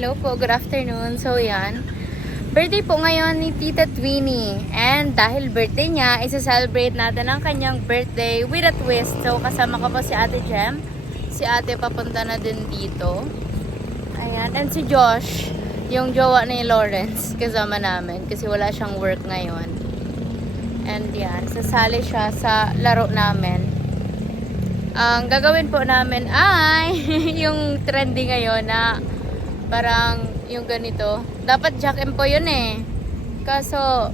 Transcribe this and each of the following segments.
Hello po, good afternoon. So yan, birthday po ngayon ni Tita Twinnie. And dahil birthday niya, isa-celebrate natin ang kanyang birthday with a twist. So kasama ko po si Ate Jem. Si Ate papunta na din dito. Ayan, and si Josh, yung jowa ni Lawrence, kasama namin. Kasi wala siyang work ngayon. And yan, sasali siya sa laro namin. Ang gagawin po namin ay yung trending ngayon na parang yung ganito. Dapat Jack and Po yun eh. Kaso,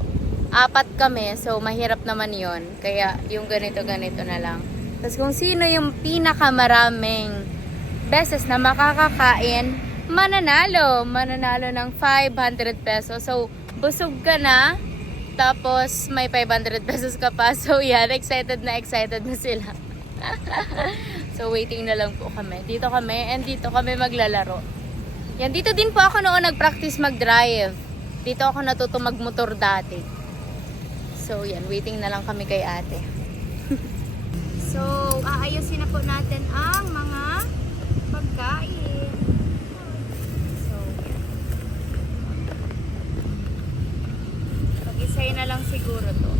4 kami. So, mahirap naman yun. Kaya, yung ganito-ganito na lang. Tapos, kung sino yung pinakamaraming beses na makakakain, mananalo. Mananalo ng 500 pesos. So, busog ka na. Tapos, may 500 pesos ka pa. So, yan. Excited na sila. So, waiting na lang po kami. Dito kami. And dito kami maglalaro. Yan, dito din po ako noon nag-practice mag-drive. Dito ako natuto mag-motor dati. So, yan. Waiting na lang kami kay ate. So, aayusin na po natin ang mga pagkain. So, yan. Pag-isay na lang siguro to.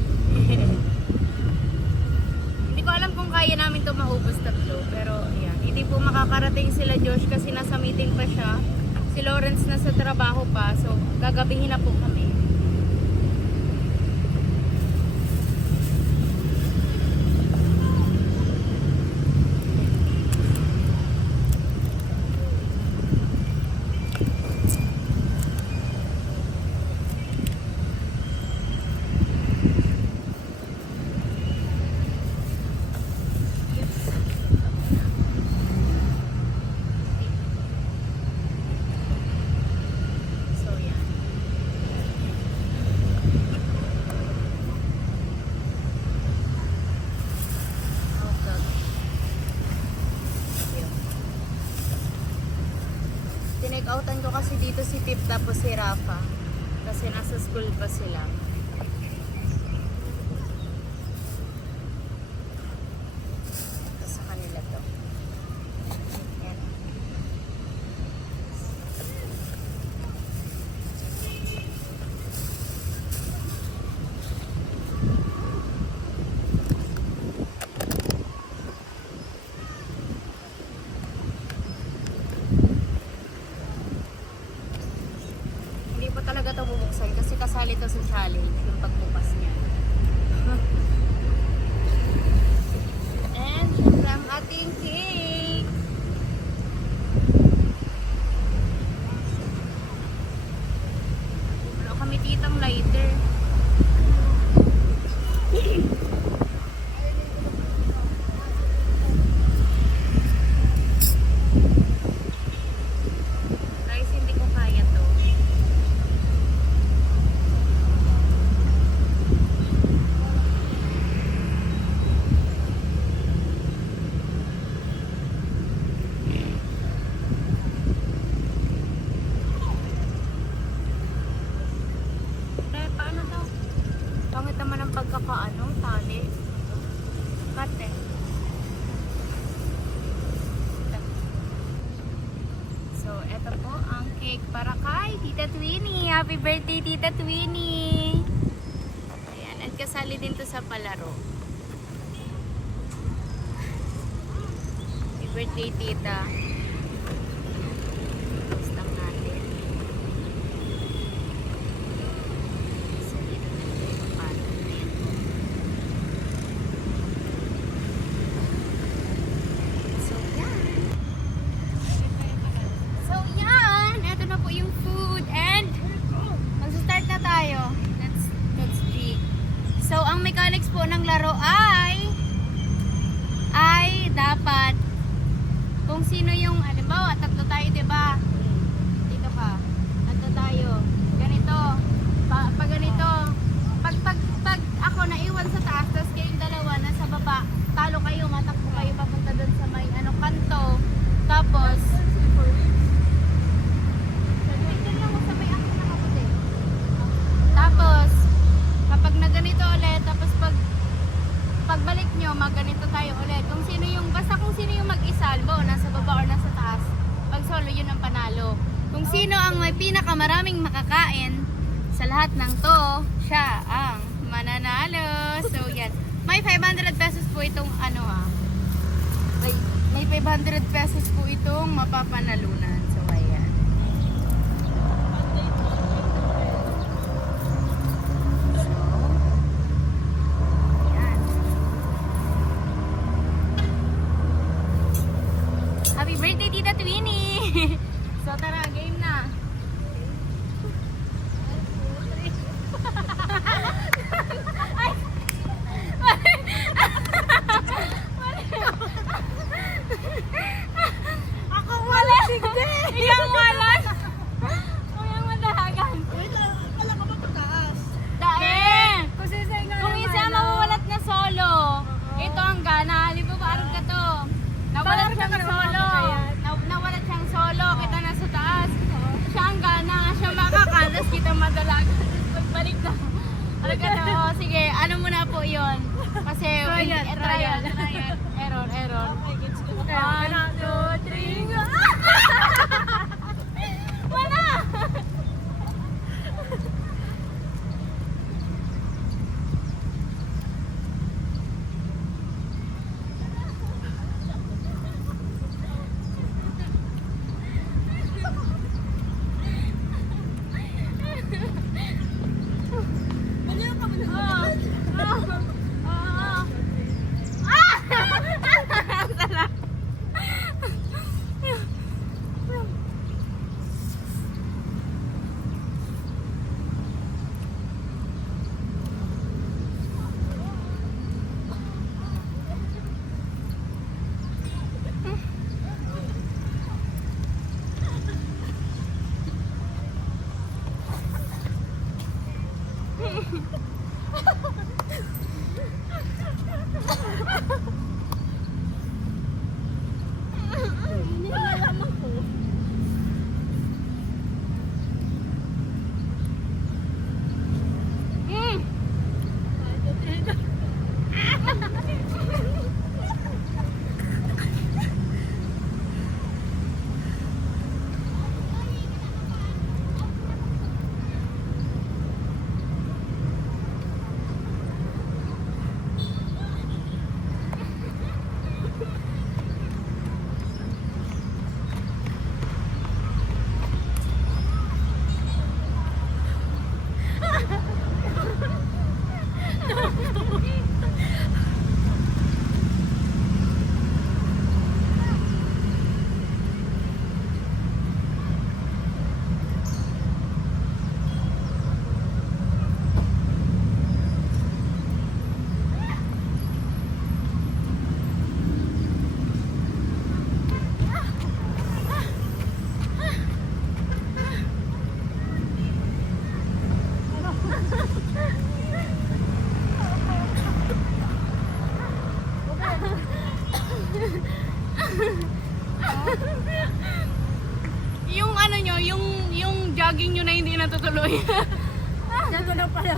Hindi ko alam kung kaya namin to maubos tatlo. Pero, yan. Hindi po makakarating sila Josh kasi nasa meeting pa siya. Si Lawrence nasa trabaho pa, so gagabihin na po kami. Tinake-outan ko kasi dito si Tip tapos si Rafa. Kasi nasa school pa sila. Ito sa kanila to. Yan. Talaga ito bubuksan kasi kasali ito sa challenge yung pagbukas niya. And syempre ang ating cake. Wala kami titang lighter. Guys, hindi ko kaya to. Pangit naman ang pagkakaano, tali. Kate. So, eto po ang cake para kay Tita Twinnie. Happy birthday, Tita Twinnie! Ayan, at kasali din to sa palaro. Happy birthday, Tita. Yung food and mag-start na tayo. Let's G. So, ang mechanics po ng laro ay dapat kung sino yung sino ang may pinakamaraming makakain sa lahat ng to, siya ang mananalo. So yan. May 500 pesos po itong ano may 500 pesos po itong mapapanalunan. So ayan. Happy birthday, Tita Twinnie! So tara, game na. Ako wala! Iyang walan! Iyang madalagan. Wala ka ba pataas? Daeng! Kung isa mawawalat na solo, ito ang gana. Di ba parang ka to? Nawalat siyang solo. Nawalat siyang solo. Kita na sa taas. Siya ang gana. Siya makakalas. Kita madalagan. Pagbalik na. Alaga na. O, sige. Ano muna po yun? Kasi, trial. Error. One, two, three. Wala! Yung ano nyo, yung jogging nyo na hindi natutuloy. Ganto na pala.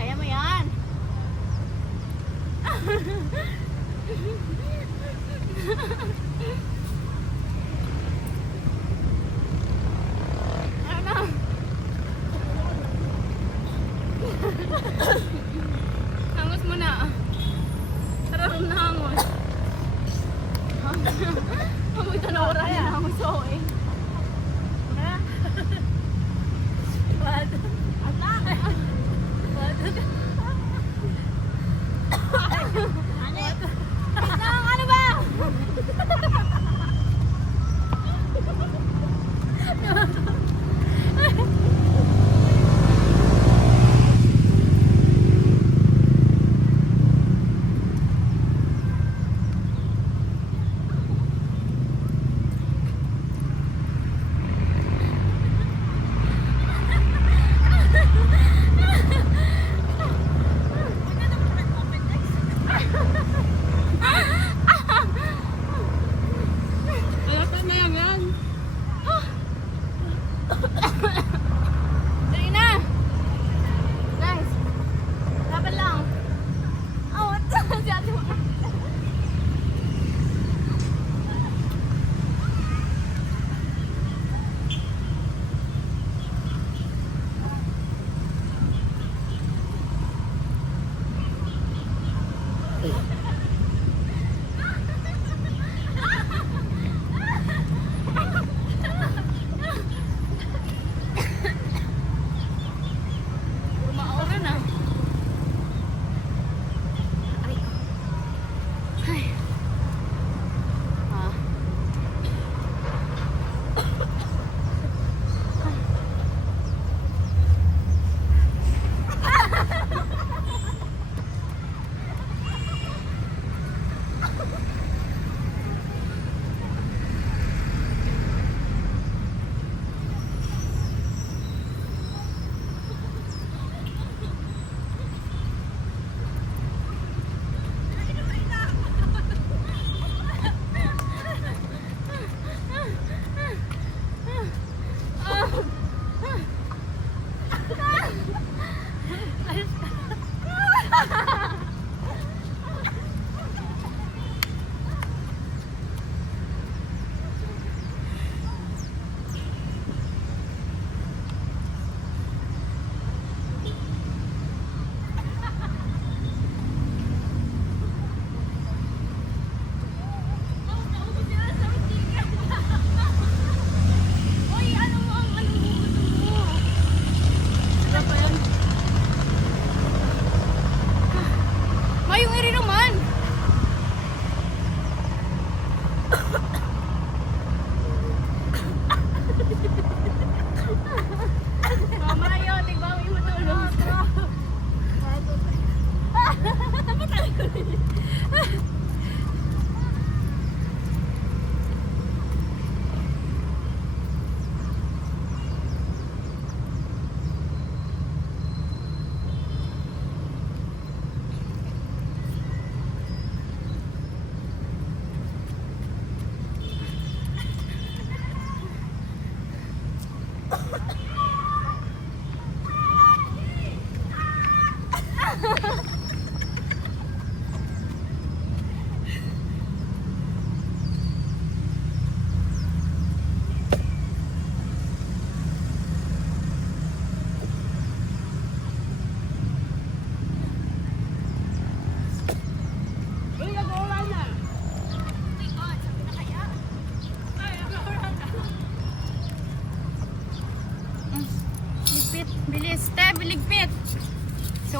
Kaya mo yan. Ano? Hangos mo na. Tararam na hangos. Amoy tanawara na hangos ako eh. Bad. Atak! Ano ba?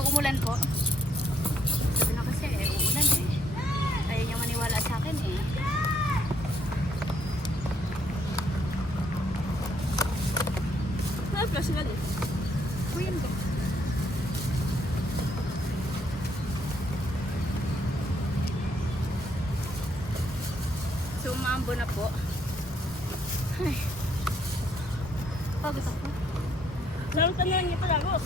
umulan po. Sabi na kasi, uulan eh. Ayaw niya maniwala sa akin eh. Flash sila din. Uy, yan ba? So, umaambo na po. Ay. Pagod ako. Laro ka na lang ito lagos.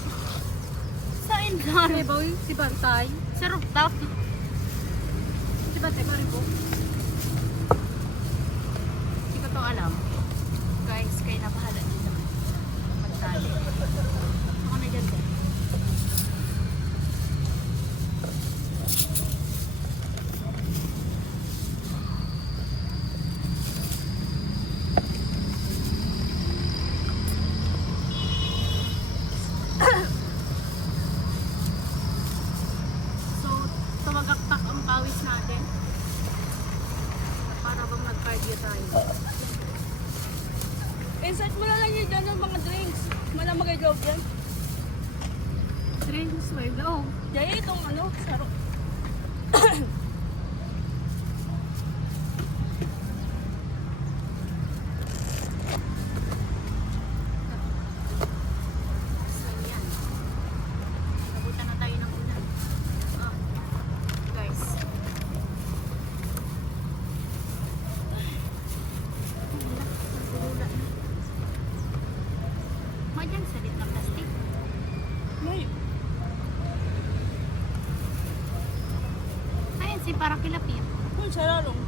Saan lang? Boy, si Bantay. Sa rooftop. Si Bantay pa rin po. Hindi ko to alam. Guys, kayo na bahala dito. Magtali. Ako na dyan din. So, tumagaktak ang pawis natin. Para bang nag-cardio tayo. Insert mo na lang yun dyan yung mga drinks. Malang mag-job yan. Drinks, wala. Dahil itong ano, saro. Ayan. Nabutan na tayo ng ulan. Oh, guys. Nagulula na. Madyan, salit na plastic. May. Ayan, si Parakilapia. Sararong.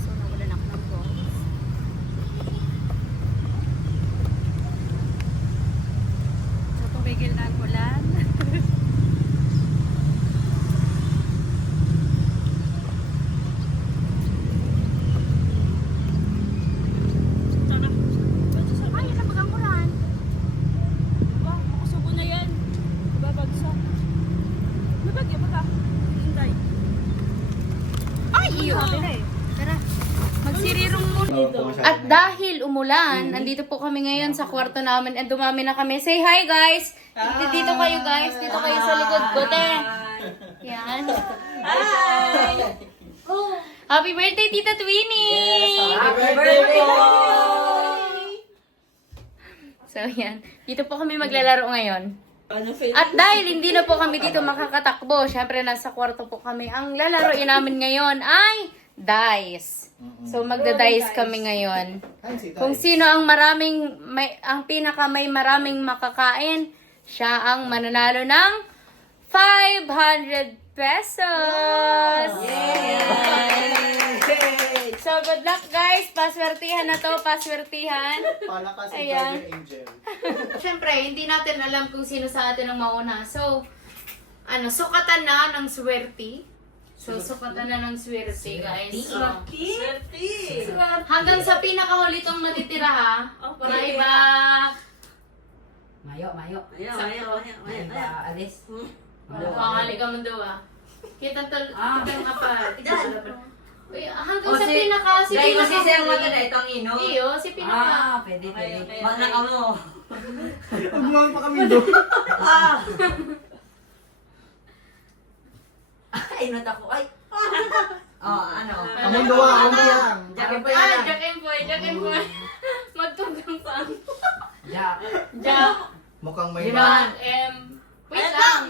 So, nawalan ako ng boses. So, tumigil na ang ulan. Tara. Ay, nabagang ulan. Ba, makusubo na yan. Babagsak. Nabagya ba ka? Hinday. Ay, iyo. Tara, magsirirong muna. At dahil umulan, nandito po kami ngayon sa kwarto namin at dumami na kami. Say hi, guys! Dito kayo, guys. Dito kayo sa likod ko, te. Yan. Hi! Happy birthday, Tita Twinnie! Happy birthday! So, yan. Dito po kami maglalaro ngayon. At dahil hindi na po kami dito makakatakbo, syempre nasa kwarto po kami. Ang lalaroin namin ngayon ay dice. So, magda-dice kami ngayon. Kung sino ang ang pinaka may maraming makakain, siya ang mananalo ng 500 pesos! So, good luck guys! Paswertihan na to, paswertihan. Palakas si Ayan. Guardian Angel. Siyempre, hindi natin alam kung sino sa atin ang mauna. So, sukatan na ng swerte. So, sukatan na ng swerte, guys. So, hanggang sa pinakahuli tong natitira, ha? Para iba... Mayo. Sakto. Alis. Pangali ka mo daw, ah. Kitang apa. Uy, hanggang sa si- pinaka... Si Dahil pinaka... kasi sa'yo mo ito na itong ino. Iyo, si pinaka... Pwede. Okay. Wag na ka mo. Umuwan pa kami doon. Inot ako. Ay. Ano? Among duwa, among diyang. Jack and Boy Ah, na lang. Jack and Boy. Magtugtong pa. Jack. Jack. Mukhang may Jack wait lang.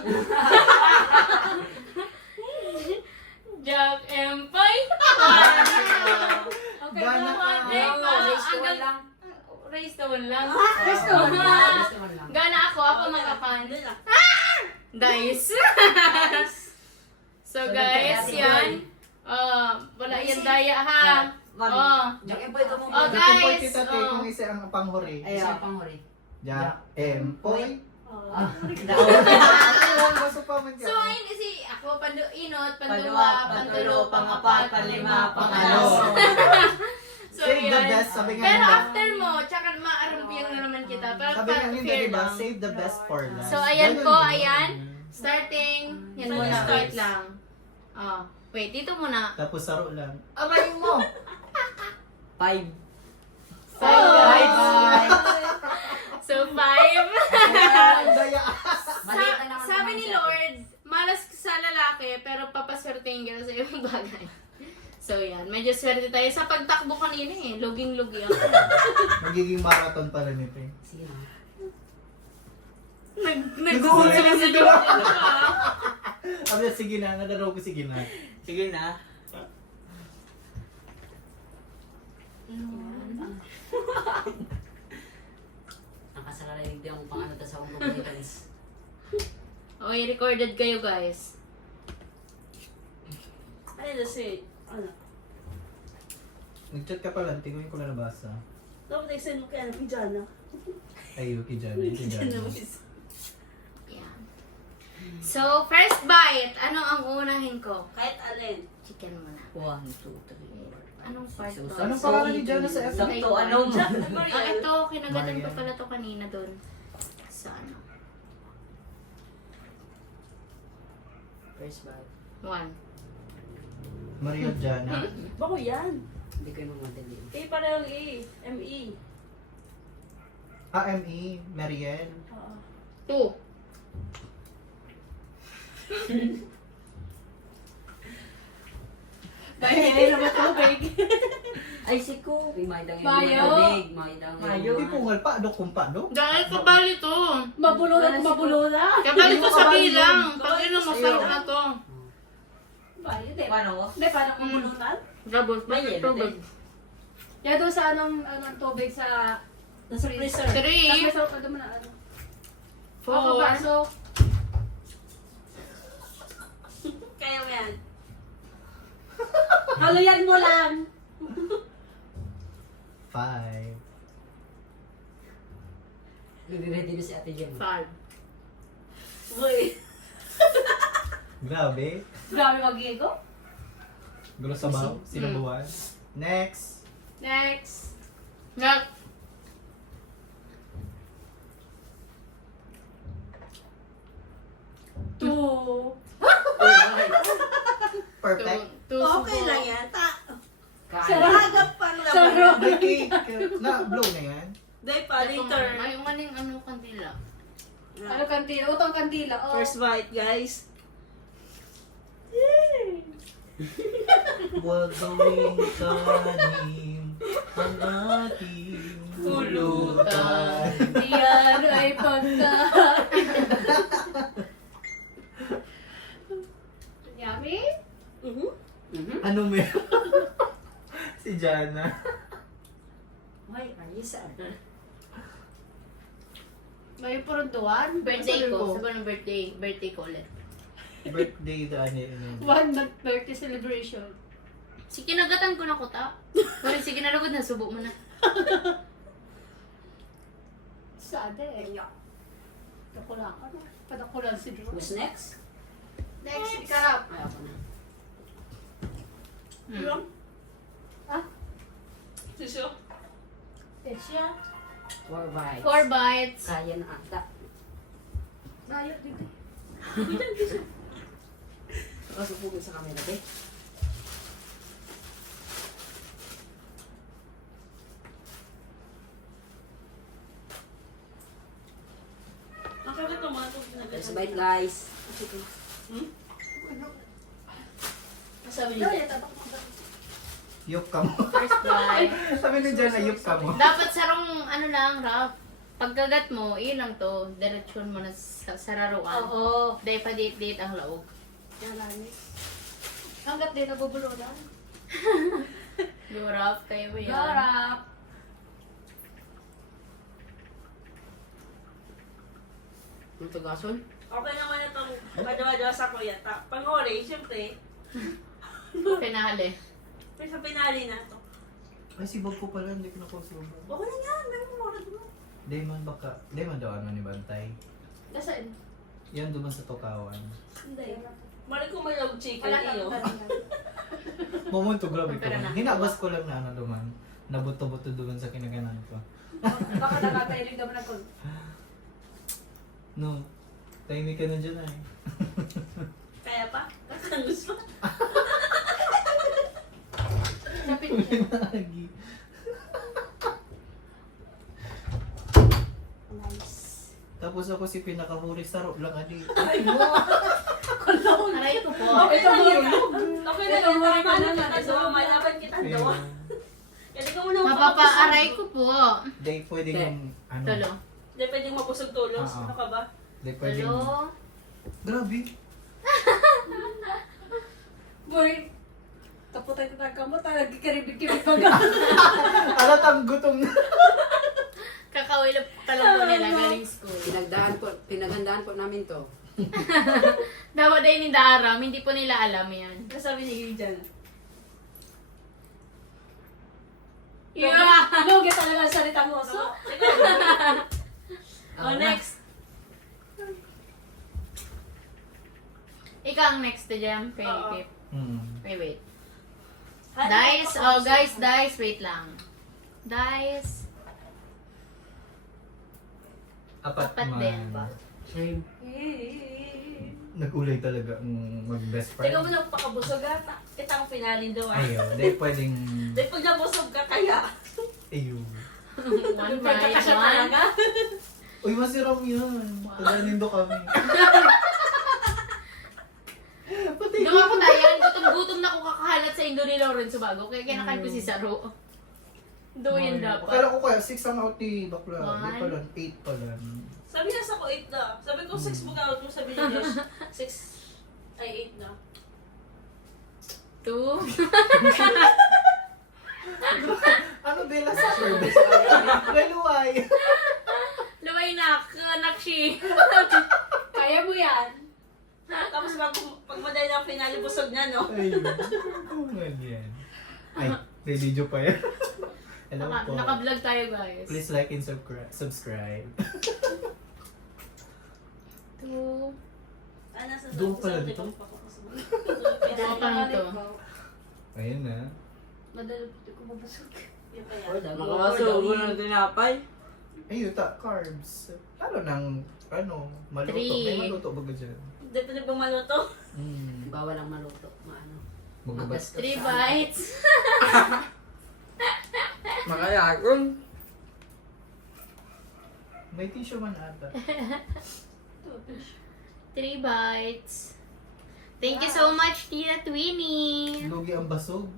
Jack and Boy. Okay, Gana ka. Raise to one lang. Raise to one lang. Raise to one lang. Raise to one lang. Gana ako makapan. Dice. So guys, yan. Wala yan daya ha. Jack and Boy ka mo. Oh, Jack and Poy guys, kita te, oh. kung isa ang panghuri. Isa pang huli. Jack and Poy. Basta pa man So dyan. ayun kasi ako inot, Panduwa, pantulo, pangapat, panlima, pangalo. So Save the yan. best, sabi nga Pero nila. after mo, tsaka maarumpiyan na naman kita. Pero Sabi nga nila, fair diba? lang. Save the best for last. So ayan Ganun po, din. ayan. Starting. Yan muna, wait lang. Wait, dito muna. Tapos saro lang. Aray mo! 5. Five. So, 5. Ang daya. Maliit na naman Sabi naman ni siya. Lord, malas sa lalaki, pero papaswertein ka sa ibang bagay. So, yan. Medyo swerte tayo. Sa pagtakbo kanina eh. Luging-lugi ako. Magiging marathon pala nito eh. Sige na. Nag-uusap sila sa Lord. Sabi niya, sige na. Nadaraw ko sige na. Sige na. Nakasararinig din ang pangano ta sa akong guys. Okay, recorded kayo guys. Ano na si? Ano? Nag-chat ka pala. Tingnan ko na nabasa. Dapat i-send mo kaya ng pijana. Ay, okay dyan. Ito dyan. Yan. So, first bite. Ano ang unahin ko? Kahit alin. Chicken muna. 1, 2, 3, 4. Anong part to? Anong pangalan ni Jana sa F? Sakto, ano? Ah, ito. Kinagatan ko Marian. pala to kanina doon. Sa ano? First bite. 1. Maria Jana. Bako yan. Hindi kayo mamadali. A parang A. M-E. AME. Mariel. Oo. 2. Bahay na matubig. Ay, siko. Maydang Mayo. tubig. Maydang Mayo. Hindi pungal pa. Ano kung pa, no? Dahil kabali to. Mabulo na. Kabali to sa bilang. Pag inom, masarap na to. Ba, hindi. Paano? Hindi, parang mabulutan. Double. May yelo, Tubig. Yan doon sa anong tubig sa nasa freezer. 3. Tapos ano mo na ano. 4. Papasok. Kaya mo yan. Haluyan mo lang. 5. Ready na si Ate Jem. 5. Uy. Grabe. Grabe mag-igo. Gulo sa baw. Sinabuan. Next. Next. Next. Two. Perfect. Okay lang yan. Kain. Sarap pang laman. Sarap. May cake. Na, blow na yan. Day pa, later. Ay, yung maning ano kandila. Ano kandila? Utang kandila. Oh. First bite, guys. Huwag gawing tanim ang ating pulutan. Yan ay pagkain. Yummy? Ano mo yun? Si Jana. Ay, Arisa. May puruntuan? Birthday ko. Sabi ng birthday. Birthday ko ulit. Birthday da niya. One month birthday celebration. Si kinagatan ko na kuta. Pero sige na lugod na. Subo mo na. Sada eh. Pakulang. Padakulang si Drew. Who's next? Next, ikarap. Ay, ako na. Hmm. Ah? Suso. Tesya. 4 bites. 4 bites. Kaya na ata. Layo dito. Nakasupugin sa camera, be. Ang kagat ng mga tubig na First bite, guys. Sabi Layo, niya. tatak mo. Yup ka mo. First bite. Sabi ni Jana, yup ka mo. Dapat sarong ano lang, rough. Pagkagat mo, yun lang to. Diretsyon mo na sa sararuan. Oo. Dahil pa date ang laog. Yan lani. Hanggat din nabubulo na. Go rough, kayo ba yan? Garap. Ang tugason? Okay naman itong kadawa-dawa sa kuya. Pangori, syempre. Pinali. Pero sa pinali na to. Ay, si Bob ko pala, hindi ko nakusubo. Okay na yan. May mumurad mo. Damon baka, Damon daw ano ni Bantay. Nasaan? Yan duman sa Tukawan. Hindi. Mali ko may log chicken Wala iyo. Momento, grabe ko. Pero na. Hinabas ko lang na ano duman. Nabuto-buto duman sa kinaganan ko. Baka nakatailig naman ako. No, tahimik ka na dyan ay. Kaya pa? Ang gusto. Lapit niya. Lagi. Nice. Tapos ako si pinakahuli sa ro lang adi. Aray ko po. Okay Ito lang mo yan. rin. Okay Ito lang mo yan. rin Paano naman. kita dawa? Malaban kita dawa. Kasi ka muna Mapapaaray ko po. Day pwedeng ano. Tulo. Hindi pwedeng mabusog tulos. Oo. Ano ka ba? Day pwedeng. Tulo. Grabe. Boy, tapos tayo mo, talagang karibig-kibig baga. Alatang gutom na. Kakawilap pa lang po nila galing school. Pinagandaan po namin to. Dapat ay ni Daram, hindi po nila alam yan. Ano sabi ni Gigi dyan? Yeah! Lugi talaga ang salita mo. So, Oh, next. Ikaw ang next to Jem. Kay Oo. Pip. Wait. Dice. Oh, guys, dice. Wait lang. Dice. Apat Apat man. din. Same. Nag-ulay talaga ang mag-best friend. Teka mo na pakabusog ha. Kitang finalin daw. Ayaw. Day pwedeng. Dahil pag nabusog ka kaya. Ayaw. One by Pagkakasya one. talaga. Uy, masiram yan. Taganindo kami. Nung ako tayo, gutom na ako kakahalat sa Indo ni Lorenzo Bago. Kaya kinakain ko si Saro. Doon dapat. Kala ko kaya 6 ang out ni Bakla. Di One. pala, 8 pala. Sabi na sa ko 8 na. Sabi ko 6 mo out mo. Sabi ni Josh. 6 ay 8 na. 2. Ano Bella sa service? Galuway. Luway na, nakshi. kaya mo yan. Tapos pag madali na ang finale, busog na, no? Ay, kuman yan. Ay, may video pa yan. Hello po. Naka-vlog tayo, guys. Please like and subscribe. 2. Ano sa Doon pala dito? Ito pang ito. Ayun na. Madali ko mabusog. Yung kaya. Makakasubo ng tinapay. Ayun, carbs. Lalo ng, maluto. Three. May maluto ba ka dyan? Hindi pa na bumaluto. Bawal ang maluto. Maano. Magabas. 3 bites. Makayakon. May tissue man ata. 3 bites. Thank you so much, Tia Twinnie. Lugi ang basog.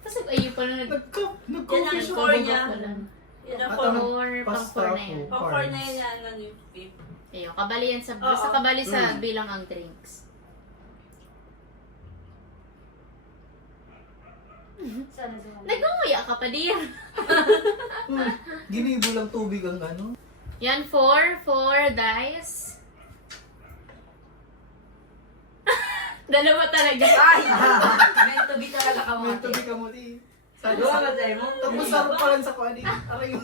Kasi ayun pala Yan ang Nag-coffee siya. core niya. Wala. Yan ang At core. ang Four, pang pasta four na ko, yan. Ang core na yan yan, ano yung beef. Ayun, kabali yan sa, Oo. basta kabali sa bilang ang drinks. Sana sa mga. Nagmumuya ka pa, dear. Ginibo lang tubig ang ano. Yan, 4 dice. Dalawa talaga. Ay! Meant to be talaga ka May tubig ka mo di. Sabi Doon sa ka tayo mo. tapos sarap pa lang sa kuwadi. Aray mo.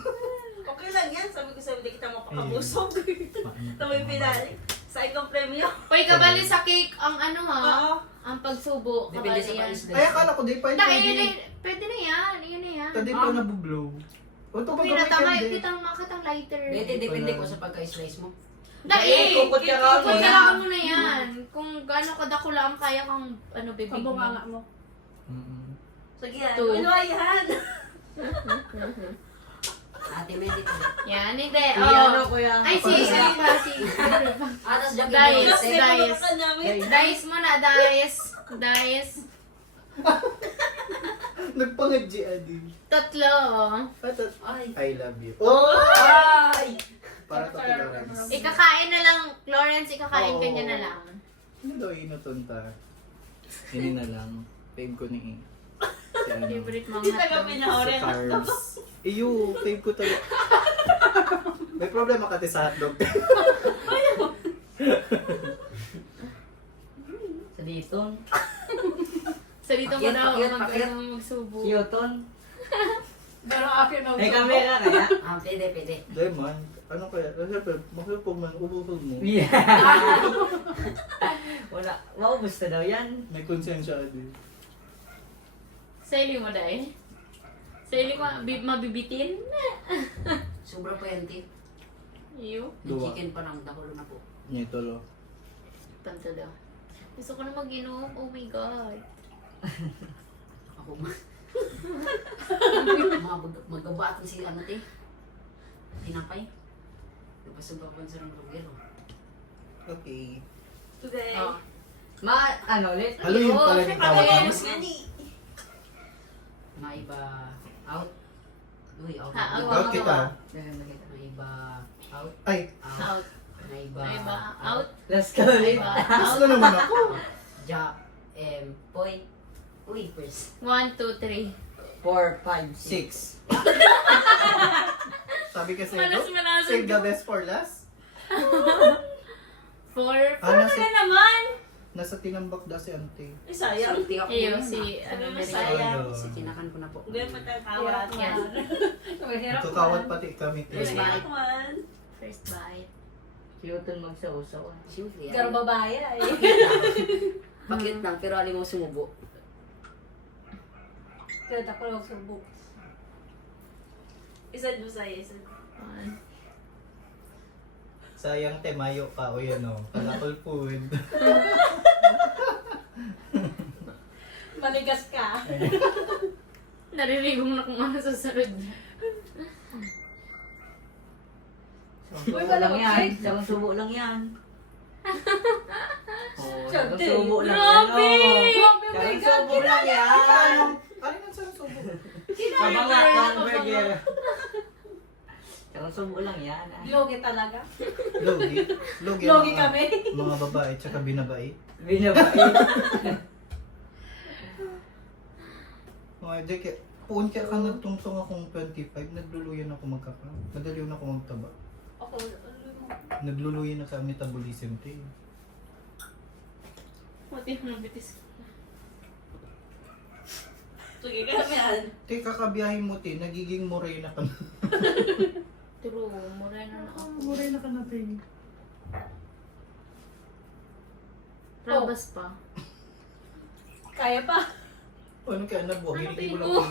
Okay lang yan. Sabi ko sa'yo, hindi kita mapakabusog. Ito mo yung finale. Sa ikong premyo. Uy, kabali sa cake ang ano ha. Oo. Ang pagsubo. Depende Kabali sa yan. palis. Ay, akala ko di pa Na, yun. pwede na yan. Yun na yan. Tadi pa nabublow. O ito ba Pwede na tama, kitang makatang lighter. Depende ko sa pagka-slice mo. Dahil, Kukot ka ka mo. kailangan mo na yan. Kung gaano kadako lang kaya kang bibig mo. Kabunganga mo. Sige yan. Two. Ano yan? Ate Medi ko. Yan, hindi. Ano Oh. ko yan? Ay, si, ano pa, si. Atas dyan Guys, Kasi guys. mga ka namin. Dice mo na, dice. Dice. Nagpangadji adi. 3. Oh. Ay. I love you. Oh! Ay! Para to kay Lawrence. Ikakain na lang, Lawrence, ikakain ka Oo. niya na lang. Ano daw inutunta? Hindi na lang. Fave ko ni si ano. Favorite mga Hindi taga hotdog. Si pinahorin. Carbs. Iyo, fave ko talaga. May problema ka sa hotdog. Sa diton. So dito mo Pakyat, daw pakyat, pakyat. magsubo. Siyoton. Pero akin na. May camera kaya? Pwede. Diamond, ano kaya? Siyempre, makipag man, ubusog mo. Yeah. Wala. Maubos na daw yan. May konsensya adi. Sali mo dahil. Sali mo, mabibitin. Sobra po yan, Tip. Iyo. Yung Dua. chicken pa lang, dakulo na po. Nito lo. Panto daw. Gusto ko na mag-inom. Oh my God. Ako magabaton si ano te. Tinapay. Napasog ako sa ng blogger. Okay. Today. Oh. Ulit? Halo yung pala ni tawag mo. Tapos nga ni. Maiba out. Uy, out. Out kita. Maiba out. Ay, Out. Maiba Maiba out. Let's go. Maiba gusto out. naman ako. Ja, point. Uy, first. 1, 2, 3. 4, 5, 6. 6. Sabi kasi Malas, ito, malas. save the best for last. 4. Nasa, Ano naman? nasa tinambak daw si ante. Ay, sayang. Salty ako. Ayun, muna. si ano Sabi mo, na sayang. Ayun. Si kinakan ko na po. Ganyan matatawat. Yan. Kakawat pati kami. Yes, Te. bye. Hirap man. First bite. Cute magsa-usaw. Siyempre. Pero babae ay. Bakit lang, pero alim mo sumubo. Kaya ako lang sa book. Isa doon sa'yo, isa. 1. Sayang te, mayo pa. O yan o. Kalakol food. Maligas ka. Narinig mo na kung ano susunod. Subo Uy, lang wala yan. ko, Sabang subo lang yan. Oh, sabang Siyempre. subo lang Grabe! yan. oh. Grabe, Sabang my God, subo lang yan. Ano yan sa subo? Sabang nga, hamburger. Sabang subo lang yan. Logi talaga. Logi. Logi. ang Logi mga- kami. Mga babae tsaka binabae. Binabait. Mga deke. Puun kaya ka nagtungtong akong 25, nagluluyan ako magkaka. Madaliw na ako magtaba. Ako, ano mo? Nagluluyan na sa metabolism te. Pati mo nabitis. Sige ka naman yan. Te, kakabiyahin mo te, nagiging morena ka na. True, mura na ako. Morena ka na te. Rabas pa. Kaya pa. Ano kaya nabuha? Hindi mo lang Ano,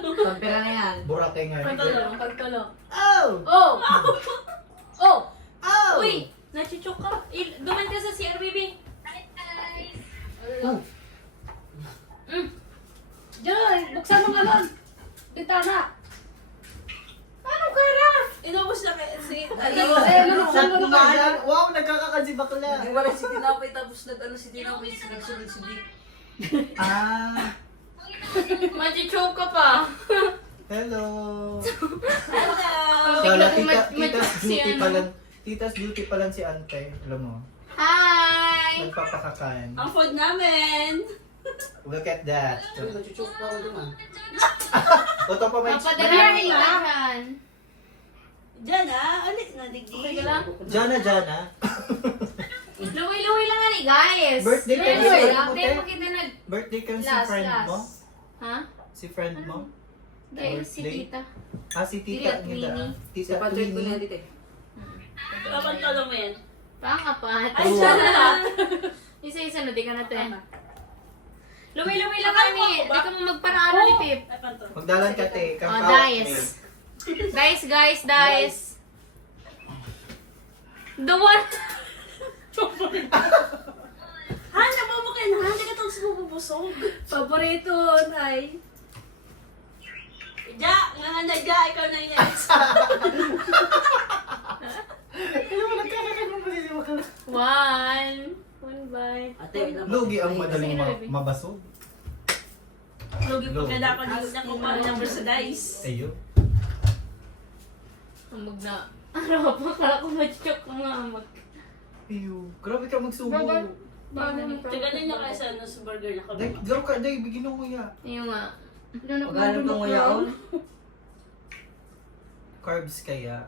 kung Pampira na yan. Boracay nga. Pagtulo, pagtulo. Oh! Oh! Oh! Oh! Uy! Nachuchok ka. Duman ka sa CRBB. Oh! Diyan, buksan mo nga nun. Bintana. Ano ka ra? Inubos na kayo si... Sakto nga yan. Wow, nagkakakansi bakla. Wala si Tinapay tapos si Tinapay nagsunod-sunod. Ah! Machuchok ka pa. Hello! Hello! Kala Bigla titas si beauty ano. pa lang. Titas beauty pa lang si Ante. Alam mo. Hi! Nagpapakakain. Ang food namin! Look at that. Nachuchok pa ako naman. Ito pa may Papadala rin ka dyan. Diyan ulit na digdi. Okay ka lang? Jana. Luwi-luwi lang nga ni guys. Birthday ka Pero, ni Sir hindi Puti? mo kita nag... Birthday ka si Last, friend last. mo? Ha? Si friend mo? Hindi, si Birthday? tita. Ah, si Tita. Tita Nida. Twinnie. Tita Sa patuloy ko Twinnie. na dito eh. Papantolo mo yan. Pangapat. Ay, siya na lang. Isa-isa na, di ka na to eh. Tama. Luwi-luwi lang Akala nga mo ni. ako ba? Di ka mo magparaan ni Pip. Ay, pantolo. Magdalan ka te. Oh, Come out, dice. Dice. The one. Hana mo mo kayo. Hana ka itong bubusog. Paborito ay... Ja! Nga nga na, Ja! Ikaw na yun. One bite. Ate, Lugi ang madaling mabasog. Lugi pag nadapaliw na kung paano number sa dice. Ayo. Amag na. Ano pa? Kala ko ma-choke ka nga amag. Ayo. Grabe ka magsubo. Tagalan niya kayo sa burger na kami. Dahil, gaw ka, dahil, bigyan mo ya. Yung nga. Paghanap ng nguyaon. Carbs kaya.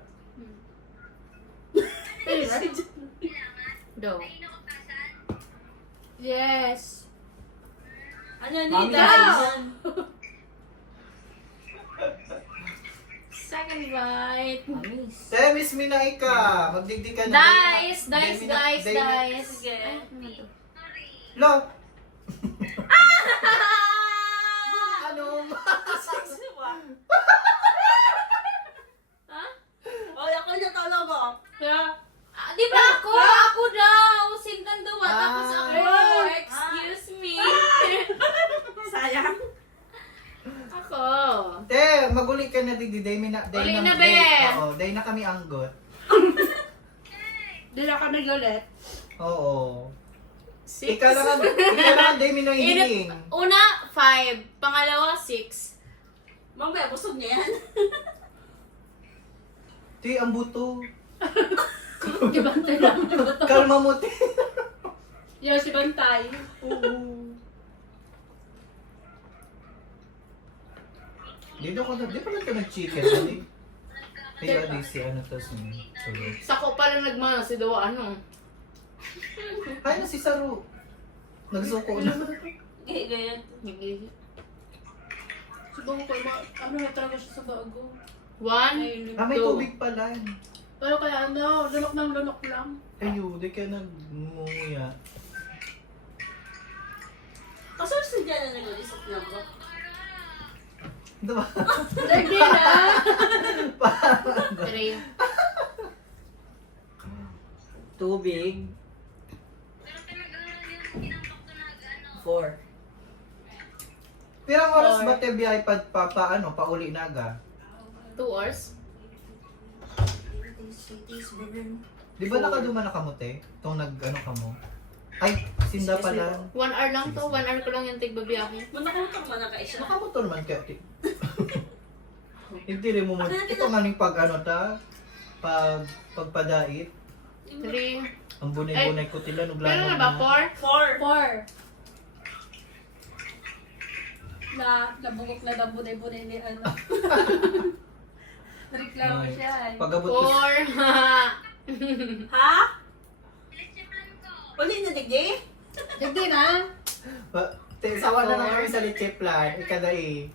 Do. Yes. Ano ni Mami, Dice? Second bite. Amis. Te, miss me na ika. Magdigdi ka na. Dice, dice, guys, Day- dice. Sige. Ay, ano to? Lo! Ano? Ha? Oh, ako na talaga. Kaya, di ba ako? Ako daw. Sintan daw. Tapos ako. Ah. Excuse me. Sayang. ka na di day na Uli na, be! Oo, day na kami anggot. Di na kami galit. Oo. 6. Ikaw lang day mi nang hiling. Una, 5. Pangalawa, 6. Mamaya, busog niya yan. Ti, ang buto. Di ba? Ito. Kalma mo, ti. Yung si Bantay. Oo. Di pa lang ka nag-chicken, hindi. Kaya di si ano tas ni. Sako pa lang nagmana si Dawa, ano? Ay, na si Saru. Nagsuko na. Ganyan. Subago ko, ano na talaga siya sa bago. 1, Ah, may tubig pala. Pero kaya ano, lunok lang. Ayo, di ka nagmumuya. Kaso si Diana nag-ulisap niya bro. Diba? Hindi na! 3. Tubig. 4. Pirang oras ba te biyay pauli na aga? 2 hours. Di ba nakaduma na kamote? Itong nag-ano ka mo? Ay, sinda pala. 1 hour lang to. 1 hour ko lang yung tigbabiyahe. Manakutang man na kaisa. Nakamotor man kaya ti. Hindi rin mo mo. Ito nga ning pag ano ta? Pagpadait. 3. Ang bunay-bunay ko tila Pero nuglanong na ba? 4? 4. Nabugok na bunay-bunay ni ano. Nareklamo Ay. siya eh. Pag-abot ko 4. Ha? Uli na digdi? Hindi na. sawa na lang kami sa leche plan. Ikada eh.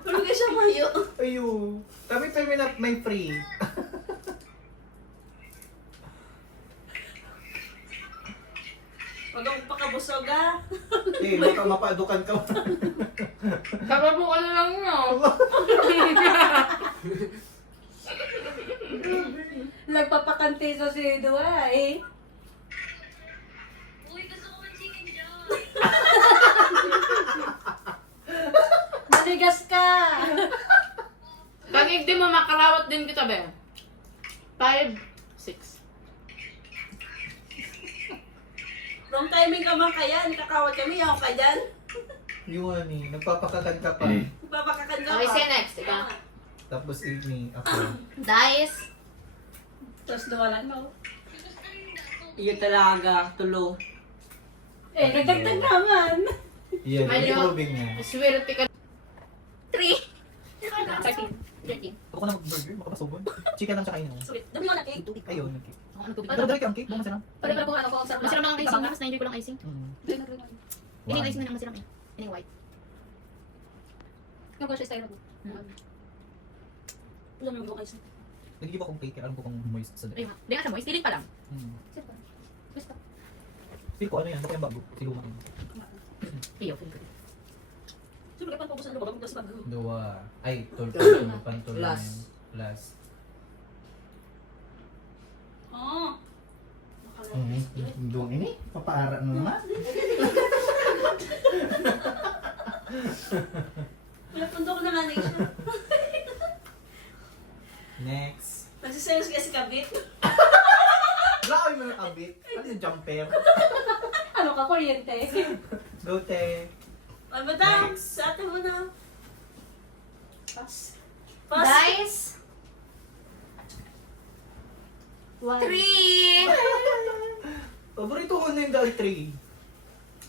Uli ka siya mayo. Ayo. Kami pa may free. Huwag kang pakabusog ha. Eh, baka mapaadukan ka. Kapabo ka na lang no. Nagpapakante sa si Dua eh. Manigas ka! Pag hindi mo makarawat din kita, be. 5, 6. Wrong timing ka man kaya. Kakawat kami. Ako ka dyan. Yung ano eh, nagpapakagad ka pa. Papakakan ka Okay, pa. say next. Ika. Tapos evening ako. Dice. Tapos nawala no. Iyo talaga. Tulo. Eh, nagdagdag naman. Yan, Medyo- improving niya. Swerte ka. 3. 13. 13. Ako na mag-burger, makapasubon. Chicken lang siya kainin mo. Sweet. Dami ko na cake. Ayun, okay. Ako ang tubig. Pero dali ka ang cake, buong masarap. Pare-pare po ano ko. Sarap Masarap lang ang icing. Mas na-enjoy ko lang icing. Mm. Ini icing na lang masarap eh. Ini white. Yung ko siya style ko. Alam mo kayo. Nagigib akong cake, kaya alam ko kung moist sa Ay, di nga siya mo. Istilin pa lang. Sarap pa. Basta. Feel ko ano yan, baka yung bago. Si Luma. Iyo, feel ko. Siyempre kapag pagkusan mo, kasi pag Dua. Ay, tulpo. Pantol. Plus. Plus. Oo. Duwang ini? Papaara mo naman? Pinapundo ko na nga na siya. Next. Nagsiselos kasi kabit. Wala mo yung kabit. Ano yung jumper? Ano ka, kuryente? Go, te. Ay, madam. Next. Sa atin mo na. Pass. Dice. 3. Paborito ko na yung dal 3.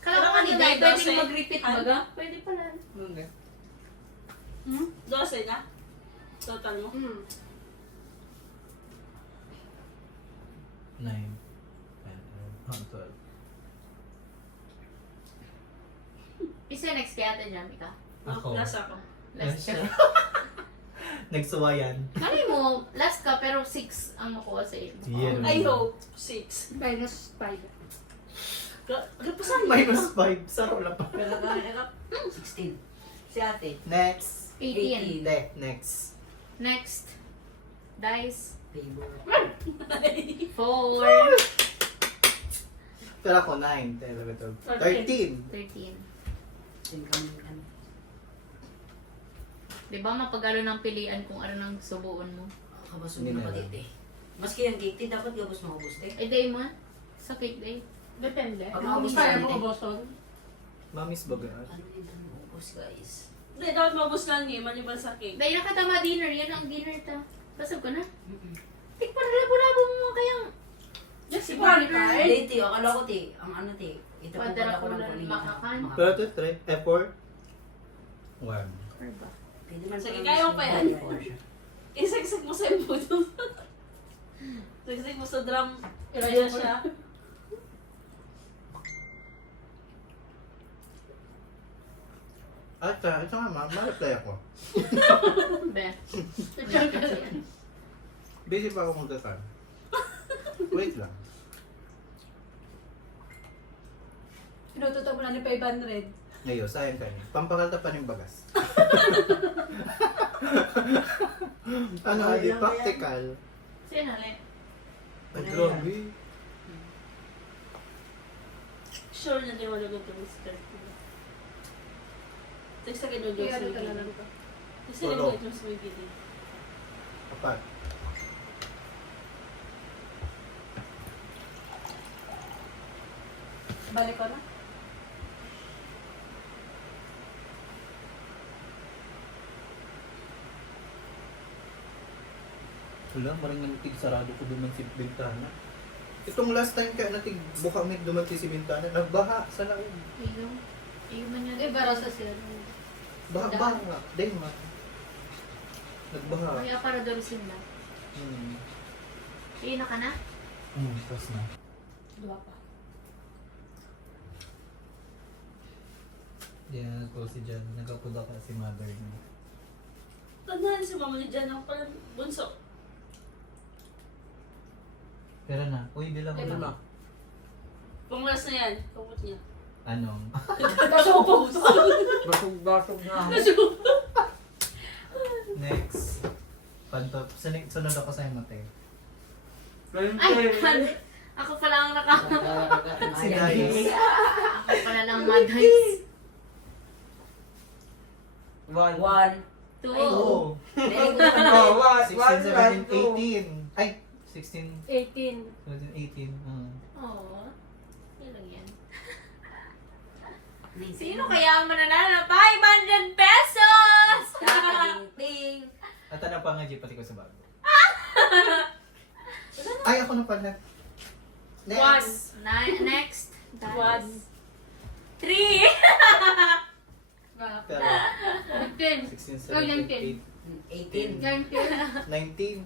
Kala ko Pero kanina, ano na, pwede 12? mag-repeat baga? Pwede pala. 12 na. Total mo. 9. 10, 12. Isa next kaya ate Jam, ika. Ako. Last ako. Last ka. Nagsuwayan. Kali mo, last ka pero 6 ang makuha sa iyo. Yeah. I hope. 6. Minus 5. Gapasan mo. Minus 5. Saro lang pa. Pero ka 16. Si ate. Next. 18. Hindi, next. Next. Dice. Table. 4. Pero ako 9, 10, 11, 12, 13. 13. Sin kami ano. Di ba mapagalo ng pilian kung ano nang subuon mo? Kabasog mo na palit eh. Maski yung cake, dapat gabos maubos eh. Eh, day mo? Sa cake day? Depende. Pag Kung maubos kaya na mo natin. ubuson. Mamis bagaan. Ano din ang maubos guys? Hindi, dapat mabus lang niya, maliban sa cake. Day, nakatama dinner. Yan ang dinner ta. Basag ko na. Tik pa labo-labo mo kayang... Yes, si Partner. Partner. Hindi, ti, akala ko ti, ang ano ti, ito po Padala pala ko ko ng na kunin. makakan. Pero 2, 3, effort. 1. Or ba? Pwede man Sige, pala kaya mo mas pa yan. four siya. Isagsag mo sa imbuto. Isagsag mo sa drum. Kaya siya. At ito nga, ma-reply ako. Be. Busy pa ako magkatan. Wait lang. Pinututo mo na ni 500. Ngayon, sayang kayo. Pampakalta pa ng bagas. Ano, hindi practical. Sino ulit? Ay, grabe. Sure na di wala ganito yung skirt ko. Sagsagin mo yung Kaya ano sa talaga wigili. to? Sagsagin mo yung sa wigili. Apat. Balik ko na. Wala, maring natig sarado ko duman si bintana. Itong last time kaya natig bukamit duman si bintana, nagbaha sa laog. Iyo. Iyo man yun. Eh, barasa sila. Baha nga, day ma. Nagbaha. Ay, aparador sila. Iyo na ka na? Tapos na. Dua pa. Yan, ko si Jan. Nagkapuda ka si mother niya. Tandaan si mama ni Jan ang parang bunso. Pero na, uy, bilang Eh, mo mama. na. Panglas na yan. Pangmut niya. Anong? Kasupos. Basog-basog na ako. Next. Pantop. Sunod ako sa'yo, Mateo. Ay, ako pala ang Si Dayos. Ako pala lang madayos. 1. 2. Oo. Very good ka na. Oh, 16, 17, 18. 1, 2. Ay, 16, 18. 17, 18. Oo. Yun lang yan. Nice. Sino kaya ang mananalo ng 500 pesos? Ting-ting. At ano pa nga, G, pati ko sa bago. Ay, ako na pala. Next. Next. One. 3. Pero, 10. 16, Oh, yan, 17, 18. 19.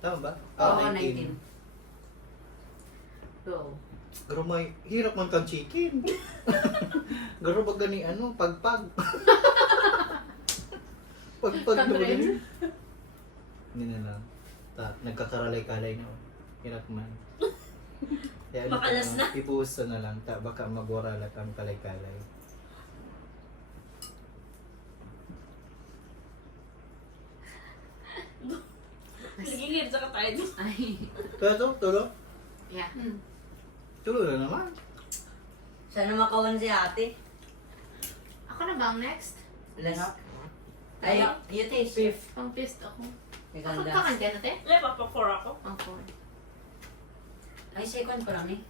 Tama ba? Oo, 19. Go. Pero may hirap man kang chicken. Garo ba gani ano, pagpag. Pagpag na ba gani? Hindi na lang. Nagkakaralay-kalay na. Hirap man. Kaya ano Makalas pa, ipuso na lang. Baka magwaralat ang kalay-kalay. Nagingid sa katay. Ay. Kaya to, tulo? Yeah. Tulo na naman. Sana makawan si ate. Ako na ba ang next? Last. Ay, yun te. Fifth. Pang fist ako. Ako Maganda. kakanta na te? Wala pa pa 4 ako. Pang 4. Ay, second pa lang eh.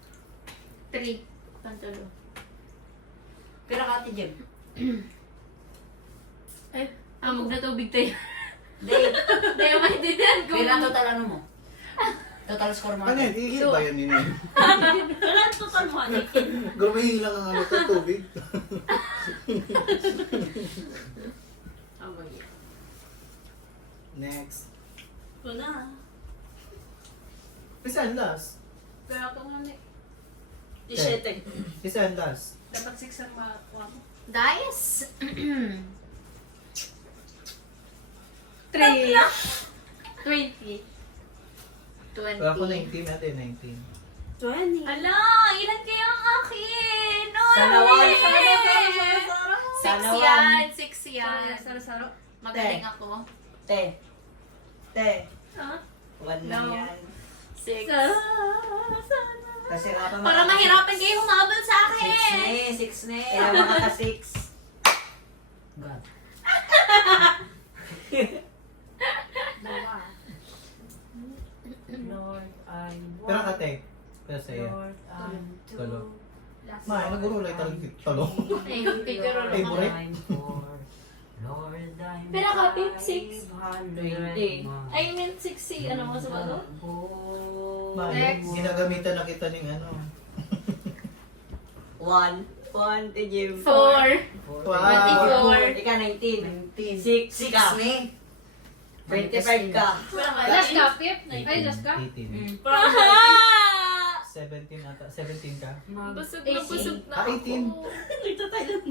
3. Pantulo. Pero kati Jem. Eh, amog na tubig tayo. Dave. Tayo maintindihan ko. Pero ang total ano mo? Total score mo. Ano yun? Ihil ba yun yun? Wala ang total mo, Anik. Gumihin lang ang ano to, tubig. Oh, yeah. Next. Ito na. Isa ang last. Pero ako nga na. 17. Isa ang last. Dapat 6 ang makuha mo. Dice. 3. 20. 20. Ako 19, ate 19. 20. Ala, ilan kaya ang akin? Salawan. Six yan. 6 yan. Saro-saro. Magaling ako. Te. Te. Ha? 1 lang No. yan. 6. Kasi rapa Para mahirapan kayo humabol sa akin. 6 na eh. Kaya makaka 6. God. Pero kate, pero sa iyo. Talo. Last Ma, nagurulay talaga dito. Talo. Ay, pero Favorite? Pero kapit, 6. 20. I mean, 6 ano mo sa bago? Ma, Next. ginagamitan na kita ng ano. 1 to Jim. 4. Wow. 24. Ika 19. 6 ka. 25 ka. Last kapit? Ay, last ka? 18. 17 ata. 17 ka? Busog na busog na. Ah, 18.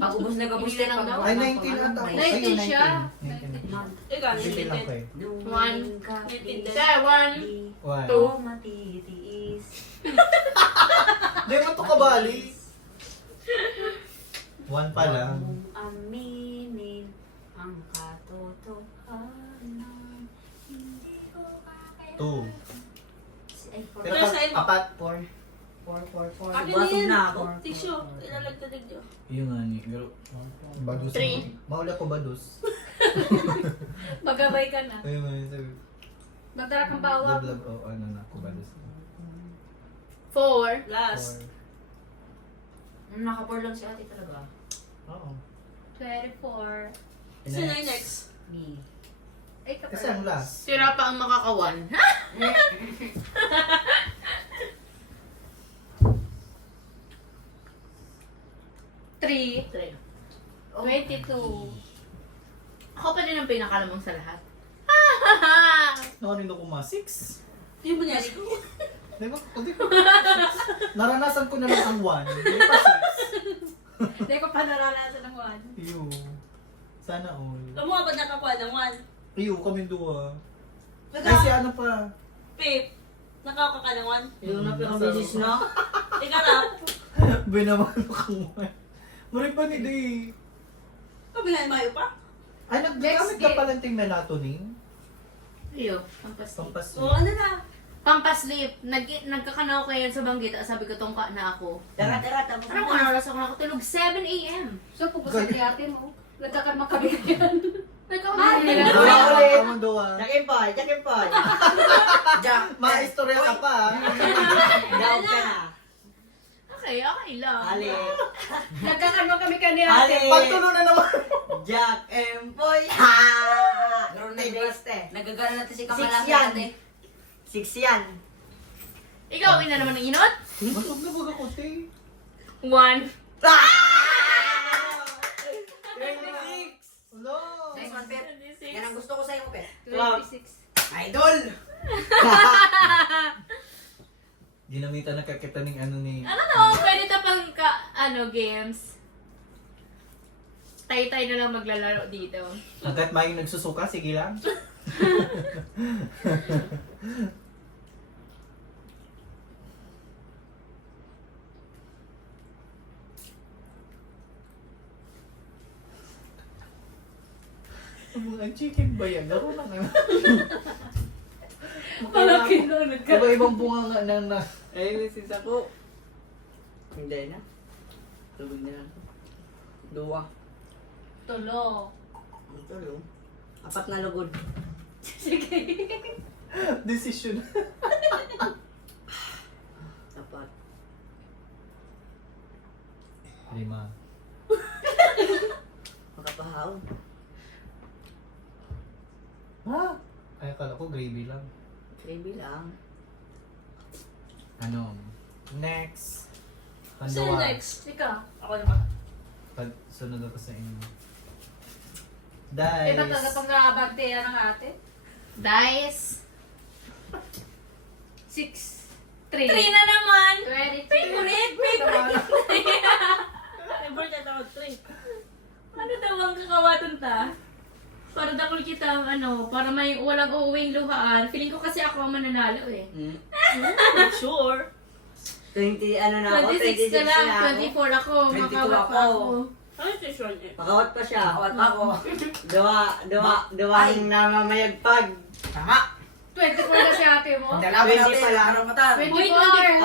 Pag-ubos na kabus Hindi lang daw. Ay, 19 ata. Ay, 19 siya. 19. Ikaw, 17 lang ko eh. 19 din. 1. 1. Two. Matitiis. Di mo ito kabali. 1 pa lang. Aminin ang katotohanan. Hindi ko kakayanan. 2. Ay, Pero Pero sa pag inyo- apat, 4. Ano Basog yan? na ako. Tisyo. Ilalagtadig nyo. Yung nga ni, pero badus. 3. Mahuli ako badus. Magabay ka na. Ayun nga yun, sabi. Magdala kang bawang. Love, oh, ano na ako badus. 4. Last. Naka-4 lang si ate talaga. Oo. 24. Sino yung next? Me. Ay, ka Kasi ang last. Sira pa ang makakawan. Three. 22. Ako pa din ang pinakalamang sa lahat. Nakanino ko 6. Yung bunyari ko. Di ba? Hindi ko. Naranasan ko na lang ang 1. Hindi pa 6. Hindi ko pa naranasan ng 1. Iyo. Sana all. Kamu nga ba nakakuha ng 1? Iyo, kami dua. Ay, si Naka, ano pa? Pip. Nakakuha ka ng 1? Yung napakabilis na. Ikaw na. Binamano kang 1. Maray pa ni Day. Kabilang mayo pa? Ay, naggamit ka palang ting melatonin? Iyo, pampas. Pampas. Oo, ano na? Pampaslip. Nagkakanaw ko yan sa banggit. Sabi ko, tungka na ako. Tara, tapos Anong oras ako nakatulog? 7 a.m. So, pupusap ni ate mo. Nagkakarma kami ganyan. Kamang dua. Jack and Paul. Jack. Maistorya ka pa. Daw ka na. Okay lang. Ali. Nagkakarma kami kanina. Ali. Pagtulo na naman. Jack and Paul. Ha! Meron na beste. Nagagana natin si 6 Kamalaki yan. ate. 6 yan. Ikaw, ina naman ng inot? Masog na baga ko, te. 1. Hello. Nice one, Pep. Yan ang gusto ko sa'yo, Pep. 26. Idol! Ginamitan na kakita ng ano ni... Ano to? Pwede ito pang games. Tayo-tayo na lang maglalaro dito. Hanggat may nagsusuka, sige lang. Ang chicken ba yan? Laro na nga. Malaki na nagkakarma. Iba-ibang bunga nga na. Ay, misis ako. Hindi na. Tulog na lang. 2. Tulo. Tulog. 4 na lugod. Sige. Decision. 4. 5. Makapahaw. Ha? Ay, akala ko gravy lang. Gravy lang. Ano? Next. Sino Pandawa. next? Ikaw. Ako naman. Sunod ako sa inyo. Eh, ba't Dice. pag nakabagteya ng ate? Dice. 6. 3 na naman. 22. Favorite. Favorite na ako 3. Ano daw ang kakawatan ta? Para dakol kita para may walang uuwing luhaan. Feeling ko kasi ako ang mananalo eh. Sure. 20, ano na ako? 26 na lang, na ako. 24 ako, 22 makawat pa ako. ako. Ano yung sure niya? Makawat pa siya. Kawat pa ako. Duwa ang namamayagpag. Tama. 24 na si ate mo. Dalawa 20 natin. pala. Karapatan. 24 siya.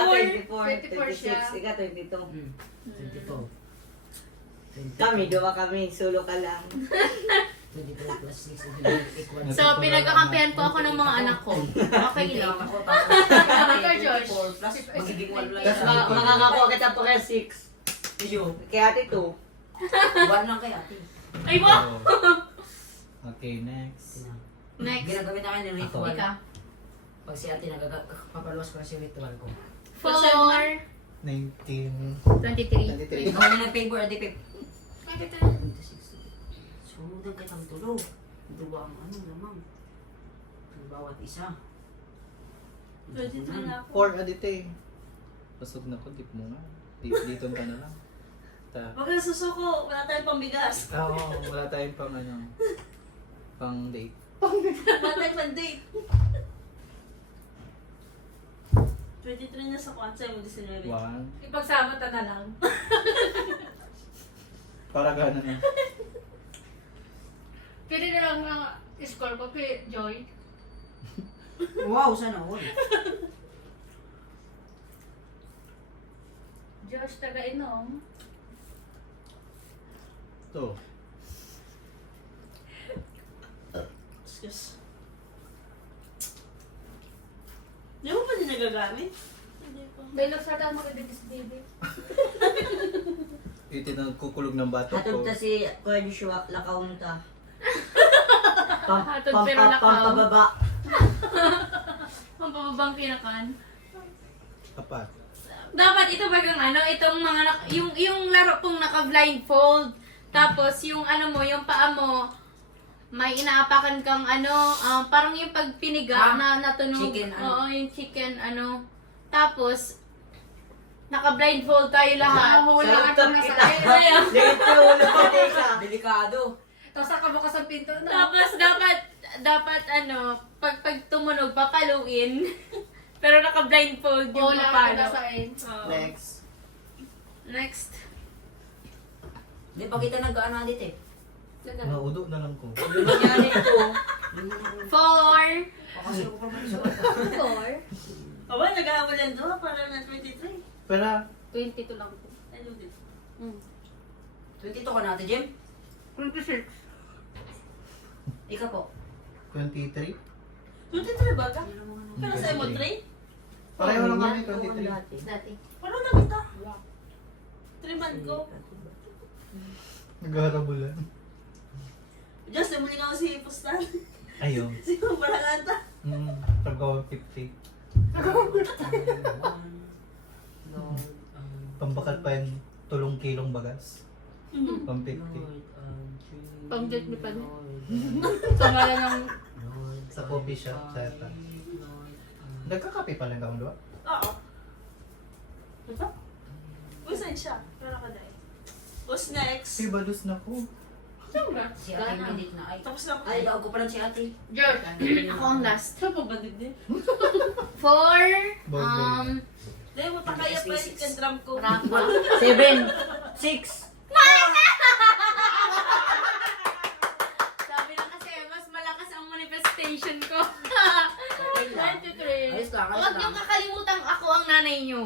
24, 26, ika 22. 22. Kami, duwa kami, solo ka lang. 24 plus 6 equals So, pinagkakampihan po ako ng mga anak ko. Okay lang. Ako tapos. Ikaw, Joy. plus, magiging 1 lang. Tapos Ma- makakakuha kita pa kaya 6. Iyo. Kaya ate 2. 1 lang kay ate. Ay, wow! Okay, next. Next. Ginagawin namin yung ritual. Ikaw. Pag si ate papaluwas ko na si ritual ko. 4, 19. 23. 23. Ikaw na ng favor, adi Pip. 26. Sunod ka ng tulog. Duwa ang ano lamang. Ang bawat isa. 23 na ako. 4 adite. Pasog na ko, dip mo nga. Dito ka na lang. Huwag kang susuko. Wala tayong pambigas. Oo, wala tayong pang ano, pang date. Wala tayong pang-date. 23 na sa kwansa mo, 19. 1. Ipagsama ta na lang. Para gano'n na. Pwede na lang ang score ko kay Joy. Wow, sana all. Josh, taga-inom. 2. Excuse. Di mo pa din nagagamit? Hindi pa. May laksada mo kay Bibis Baby. Ito na kukulog ng bato Hatod ko. ta si Kuya Joshua, lakaw mo ta. Hatod pero lakaw. Pampababa. Ang pababang pinakan. 4. Dapat ito bagang ano, itong mga, yung laro pong naka-blindfold. Tapos yung ano mo, yung paa mo, may inaapakan kang ano, parang yung pagpiniga na natunog. Chicken, ano? Oo, yung chicken, ano. Tapos, naka-blindfold tayo lahat. Wala ka na sa Dito ulo ko teka. Delikado. Tapos nakabukas ang pinto na. Tapos dapat ano, pag tumunog, papaluin. Pero naka-blindfold yung Wala ka papalo. na sa end. Next. Next. Hindi pa kita nag-ano dito eh. Naudo na lang ko. Yung nangyari ito. 4. Kasi ako pa sa 4. Aba, nag-aawalan doon para na 23. Pero, 22 lang po. Ano din? 22 ka na, Ate Jem? 26. Ikaw po. 23. 23 ba ka? Pero sa mo 3? Pareho lang kami, 23. Dati. Paano na kita? 3 man ko. Nagharabulan. Diyos, namuli nga ako si Pustan. Ayun. Si Barangata. Tagawa 50. Pambakat pa yung tulong kilong bagas. Pang 50. Pang-date ni Pan. Sa ngalan ng... Sa coffee shop, sa ata. Nagkakape pa lang kang doon? Oo. Diba? Usan siya. Pero ka dahil. What's next? Si Badus na ko. Si Ate yung edit na. Ay, Tapos na ako. ay, bago ko pa lang si Ate. George. Ako ang last. Saan po ba din? 4. Dahil mo pa kaya pa yung drum ko. Rafa. 7. 6. Sabi lang kasi, mas malakas ang manifestation ko. 23. Ayos lang, ayos Huwag lang. niyong kakalimutan ako ang nanay niyo.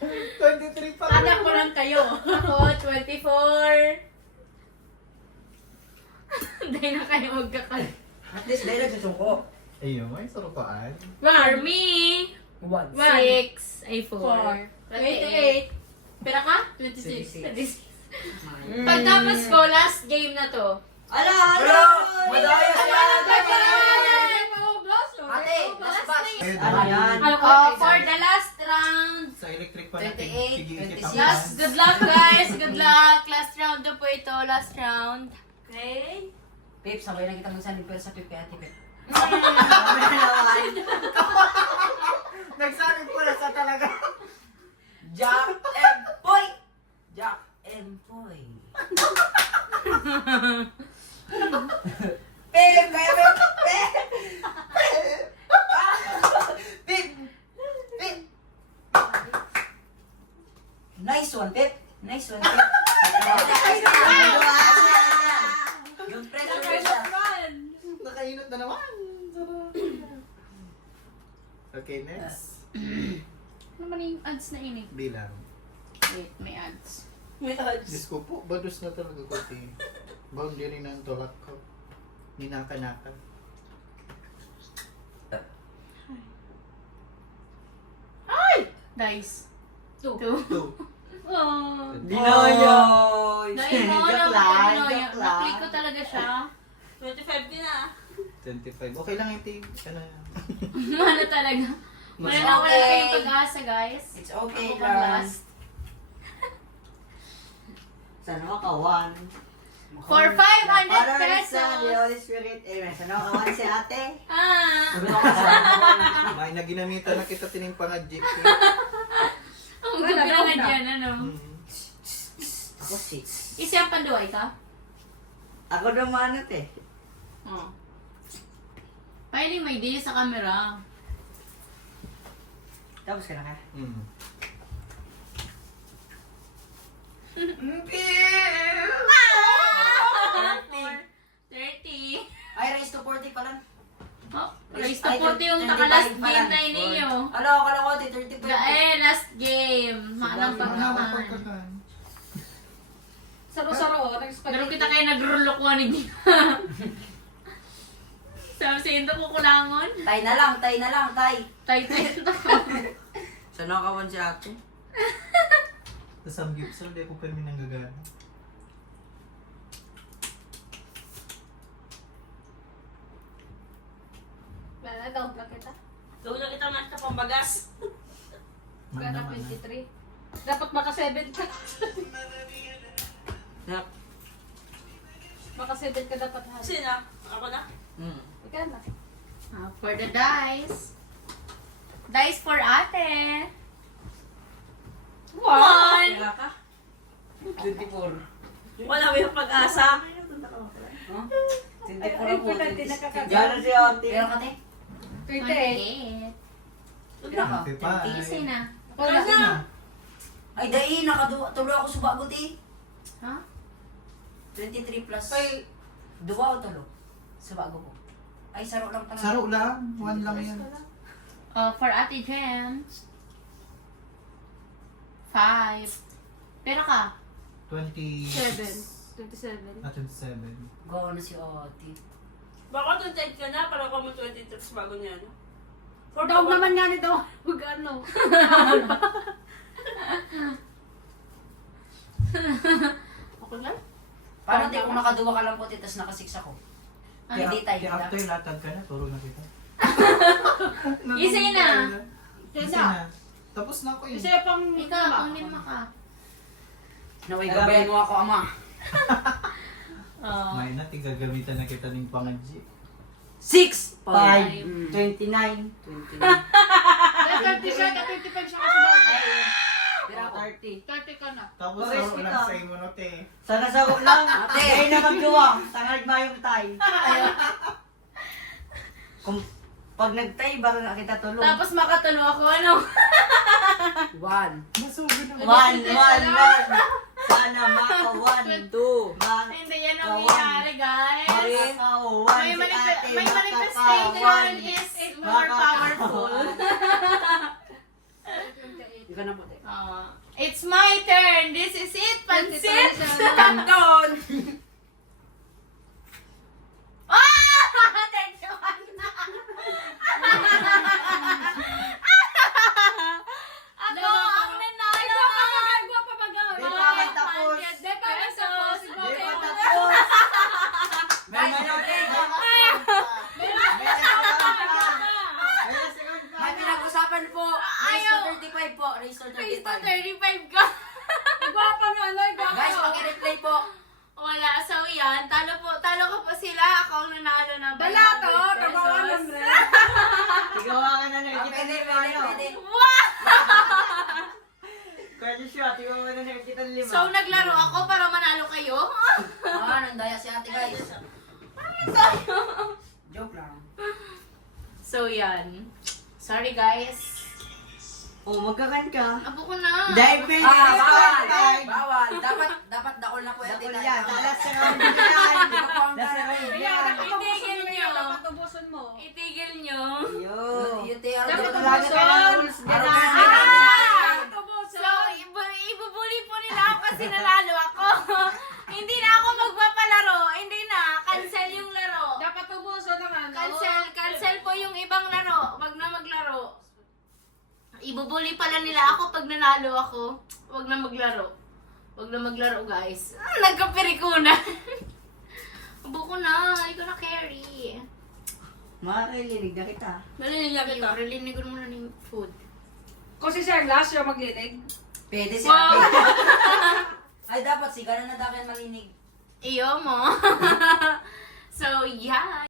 23 pa Anak ko lang kayo. Ako, 24. Hindi na kayo magkakalimutan. At least, dahil nagsusuko. Ayun, may sarupaan. Army. 1. 6. Ay, 4. 28. Pera ka? 26. 26. Pagtapos ko, last game na to. Ala, Hello! Madaya si Ate! Ate, Oh, last batch. Ano yan? For the last round. Sa electric pa 28, 26. Last, good luck guys. Good luck. Last round na po ito. Last round. Okay. Pip, sabay na kita magsanipel sa Pip kay Ate Pip. Nagsabi ko na sa talaga. Jack and Poy! Jack and Poy. Pip! Kaya Pip! Pip! Pip! Pip! Nice one, Pip! Nice one, Pip! Yung pressure siya. Nakainot na naman. Okay, next. Ano man yung ads na ini? Bilang. Wait, may ads. May odds. Diyos ko po, Badus na talaga ko. Boundary ng tulak ko. Ninaka-naka. guys? 2. 2. Oh. Dinoy! Dahil mo Joke lang, joke na-click lang. ko talaga siya. 25 din ah. 25. Okay lang yung team. Ano yan? Ano talaga? Wala na wala okay. kayong pag-asa, guys. It's okay Ako pang lang. last. Sana ka 1. For 500 pesos. Holy Spirit. Amen. Sana ka 1 si ate. Ah! May na ginamitan na kita tining pangadjik. Ang gabi na dyan, ano? Ako 6. Isa ang panduay ka? Ako naman eh. Oo. Pwede may day sa camera. Tapos ka na ka? Mm. Ah! 30. Ay, raise to 40 pa lang. Oh, raise to Ay, 40 yung 35 taka-last pa game lang. na ninyo. Akala ko, 35. Last game. Maanang pagkakan. pagkakan. Saro-saro, nag-spaghetti. Pero kita kayo nag-rulok ko ni Sabi sa Indo kukulangon. Tay na lang, tay. Tight to. Sana ka 1 si ate. Sa some gifts lang, di ko pa rin nanggagana. Wala, down lang kita. Gawin na kita mas na pambagas. Gana 23. Dapat maka 7 ka. Yak. Maka 7 ka dapat ha. Sino? Ako na? Ikaw na. For the dice. Dice for ate. One. Wala ka? 24. Wala mo yung pag-asa. Huh? 24 Ay, ako. importante nakakagawa. Gano'n si ate. Pero ka, te? 28. Pila ka? 25. Easy na. Wala Kasi na. Ay, dahil, nakatuloy ako sa bagot eh. Ha? 23 plus. Ay, 2 o tulo? Sa bago ko. Ay, saro lang talaga. Saro lang. 1 lang yan. For ate Jem. 5. Pero ka? 27. 27. 27. Gawa na si Ate. Baka 28 ka na, para ka mo 20 trips bago niya, no? For Daw naman nga ni daw. Huwag ano. Okay lang? Paano di kung nakaduwa ka lang po, tapos naka-6 ako? Ay, Hindi tayo. Kaya after latag ka na, turo na kita. Easy na. Easy na. Tapos na ako yun. Kasi pang Ikaw, kung lima ka. Naway, gabayan mo ako, ama. Oh. May na, tigagamitan na kita ng pangadjik. 6! 5. 29. 29. 30 siya, 35 siya kasi daw. Pero ako. 30. 30 ka na. Tapos Pares saro lang kita. sa imo no, te. Sana saro lang. Ate. Kayo na magduwang. Tangad mayong tay. Kung pag nagtay, baka nga kita tulong. Tapos makatulo ako, ano? 1. Masugod na. 1. Sana maka 1, 2. Hindi yan ang nangyayari, guys. May, may manifestation is more powerful. Ikaw na po, te. It's my turn. This is it, pansit. Canton! Ah! Thank you. Ako ang nanalo. Gwa pa bagal. Di pa may tapos. Di pa may tapos. Di pa tapos. May manotin. May pinag-usapan po. Raise Ayaw. to 35 po. Raise to Please to 35. 35 ka. Gwapa nga, ano, gwapa. Guys, paki-replay po. Wala, so yan. Talo ko po sila. Ako ang nanalo na. Dala to, tabawan ng rin. Tigawa ka na Ah, nakikita Pwede, ni pwede, Mano. pwede. Wow! Kuya Joshua, tigawa ka na nakikita ni Lima. So, naglaro ako para manalo kayo? Ah, nandaya si ate, guys. Joke lang. So, yan. Sorry, guys. Oh, magkakan ka. Abo ko na. Dahil pwede Ah, ka bawal. bawal. Bawal. Dapat daol na po ate. Dakol yan. Talas sa round yan. Di ba po ang Nasa gana? round Kaya, yan. dapat tubusin mo Itigil yan. nyo. Dapat tubusin mo. Itigil nyo. Yo. Yung te, ano, Dapat dapat Talaga ka ng rules Araw gana. kasi. Ah! Tubusin. So, ibubuli po nila ako kasi nanalo ako. Hindi na ako magpapalaro. Hindi na. Cancel yung laro. Dapat tubusin ng ano. Cancel po yung ibang laro. Wag na maglaro. Ibubuli pala nila ako pag nanalo ako. Huwag na maglaro. Huwag na maglaro, guys. Nagkapirikuna. Buko na. Ikaw na carry. Marilinig na kita. Nalinig na kita. Relinig ko muna ng food. Kasi siya last siya maglinig. Pwede si Wow. ate. Ay, dapat si Gana na dapat malinig. Iyo mo. So, yeah.